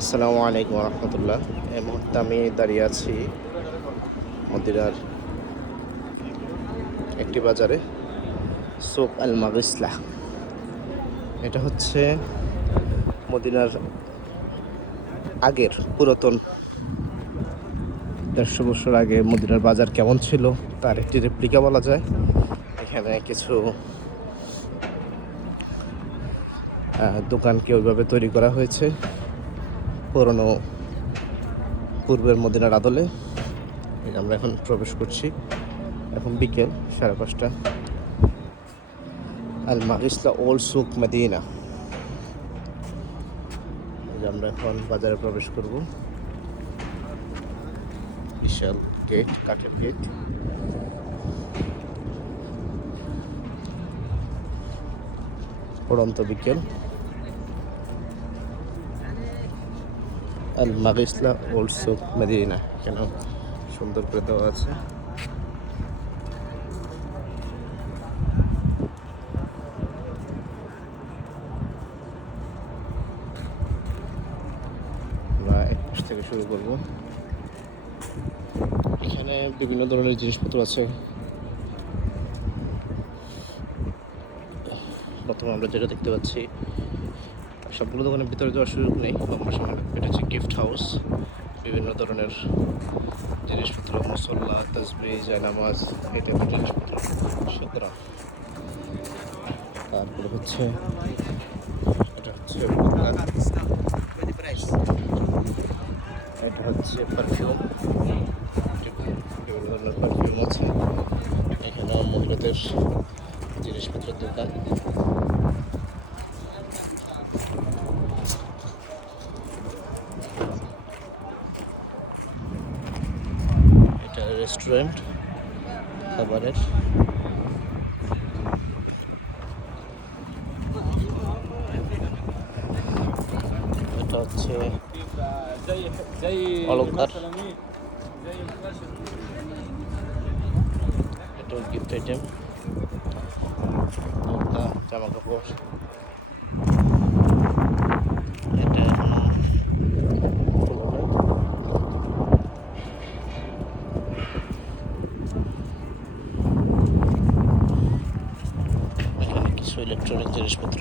আসসালামু আলাইকুম রহমতুল্লাহ। এই মুহূর্তে আমি দাঁড়িয়ে আছি মদিনার একটি বাজারে, সুক আল মাগিসলাহ। এটা হচ্ছে মদিনার আগের পুরাতন 150 বছর আগে মদিনার বাজার কেমন ছিল তার একটি রেপ্লিকা বলা যায়। এখানে কিছু দোকানকে ওইভাবে তৈরি করা হয়েছে পুরনো পূর্বের মদিনার আদলে। আমরা এখন প্রবেশ করছি, এখন বিকেল 5:30। আল মাগিসলা ওল্ড সুক মদিনা। আমরা এখন বাজারে প্রবেশ করব। বিশাল গেট, কাঠের গেট। পড়ন্ত বিকেল। আল মাগিসলা ওল্ড সুক মদিনা কেন সুন্দর করে দেওয়া আছে। আমরা এক পাশ থেকে শুরু করব। এখানে বিভিন্ন ধরনের জিনিসপত্র আছে। প্রথমে আমরা যেটা দেখতে পাচ্ছি, সবগুলো দোকানের ভিতরে যাওয়ার সুযোগ নেই, লম্বা সময় লাগবে। এটা হচ্ছে গিফট হাউস। বিভিন্ন ধরনের জিনিসপত্র, মশলা, তসবি, জায়নামাজ, এই টাইপের জিনিসপত্র, সুতরাং তারপরে হচ্ছে এটা হচ্ছে এটা হচ্ছে পারফিউম। বিভিন্ন ধরনের পারফিউম আছে। এখানে মহিলাদের জিনিসপত্রের দোকান। এটা রেস্টুরেন্ট খাবারের। এটা হচ্ছে অলংকার। এটা গিফট আইটেম, জামা কাপড়। এটা এখনো এখানে কিছু ইলেকট্রনিক জিনিসপত্র।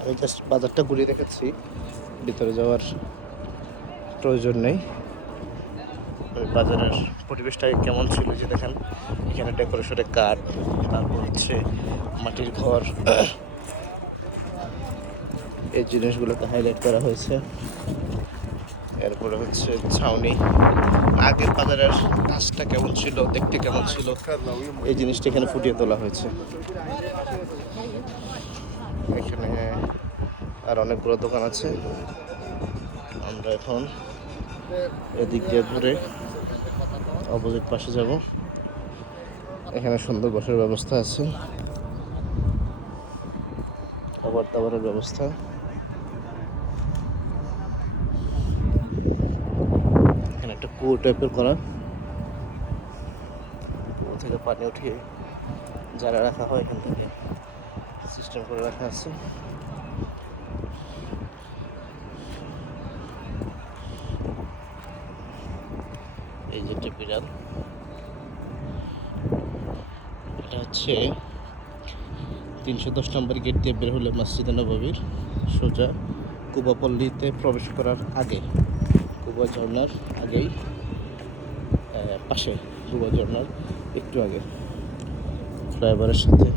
আমি জাস্ট বাজারটা ঘুরিয়ে দেখাচ্ছি, ভিতরে যাওয়ার প্রয়োজন নেই। ওই বাজারের পরিবেশটা কেমন ছিল যে দেখেন, এখানে ডেকোরেশনের কাঠ, তারপর হচ্ছে মাটির ঘর, এই জিনিসগুলোকে হাইলাইট করা হয়েছে। এরপরে হচ্ছে ছাউনি। আগের বাজারের কাজটা কেমন ছিল, দেখতে কেমন ছিল, এই জিনিসটা এখানে ফুটিয়ে তোলা হয়েছে। এখানে আর অনেকগুলো দোকান আছে। আমরা এখন এদিক দিয়ে ঘুরে অপোজিট পাশে যাব। এখানে সুন্দর বসার ব্যবস্থা আছে, খাবার দাবারের ব্যবস্থা। এখানে একটা কুয়ো টাইপের করা, কুয়ো থেকে পানি উঠিয়ে যারা রাখা হয় এখান থেকে সিস্টেম করে রাখা আছে। এই যে বিড়াল, এটা হচ্ছে 310 নম্বর গেট দিয়ে বের হলে মসজিদে নববীর সোজা কুবাপল্লীতে প্রবেশ করার আগে, কুবা ঝর্নার আগেই, পাশে কুবা ঝর্নার একটু আগে ফ্লাইওভারের সাথে।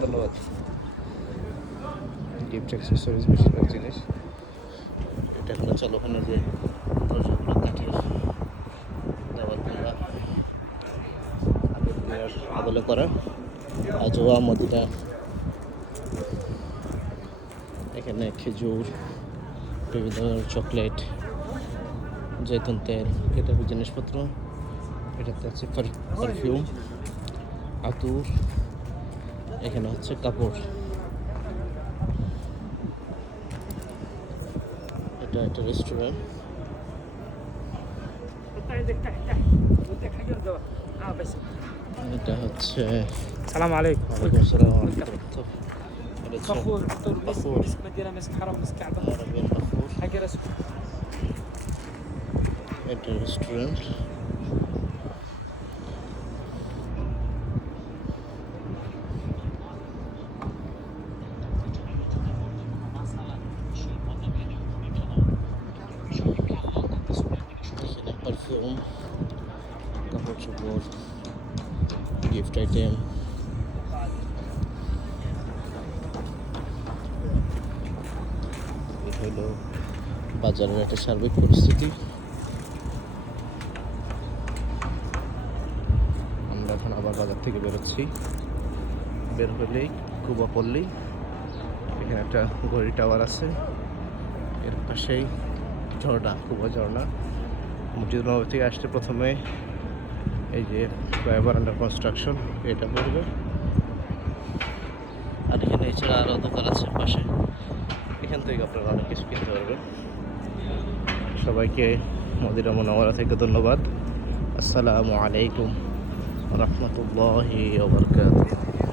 ধন্যবাদ। গিফট অ্যাক্সেসরিজ বেশিরভাগ জিনিস এটা এখনো চালু হয় না, যে দরজাগুলো কাঠের দেওয়ালগুলো আগের দিনের আদলে করা। Ajwa Medina. এখানে খেজুর, বিভিন্ন ধরনের চকলেট, জৈতুন তেল, এই টাইপের জিনিসপত্র। এটাতে আছে পারফিউম, আতর। এখানে হচ্ছে কাপড়। এটা একটা রেস্টুরেন্ট। এটা হচ্ছে السلام عليكم. ওয়ালাইকুম আসসালাম ওয়া রাহমাতুল্লাহ। এটা হচ্ছে فخور دكتور فخور. مسك مدينة مسك حرم مسك كعبة আরবিয়ান কাপুর। حجر اسود. এটা রেস্টুরেন্ট। এখানে পারফিউম, কাপড় চোপড়, গিফট আইটেম। এই হলো বাজারের একটা সার্বিক পরিস্থিতি। আমরা এখন আবার বাজার থেকে বেরোচ্ছি। বের হলেই কুবাপল্লী, এখানে একটা ঘড়ি টাওয়ার আছে, এর পাশেই ঝর্ণা, কুবা ঝর্ণা। মসজিদ নববী থেকে আসতে প্রথমে এই যে ফ্লাইওভার আন্ডার কনস্ট্রাকশন, এটা পড়বে। আর এখানে এছাড়া আরও দোকান আছে পাশে, এখান থেকে আপনারা অনেক কিছু কিনতে পারবেন। সবাইকে মদিনা মুনাওয়ারা থেকে ধন্যবাদ। আসসালামু আলাইকুম ওয়া রাহমাতুল্লাহি ওয়া বারাকাতুহু।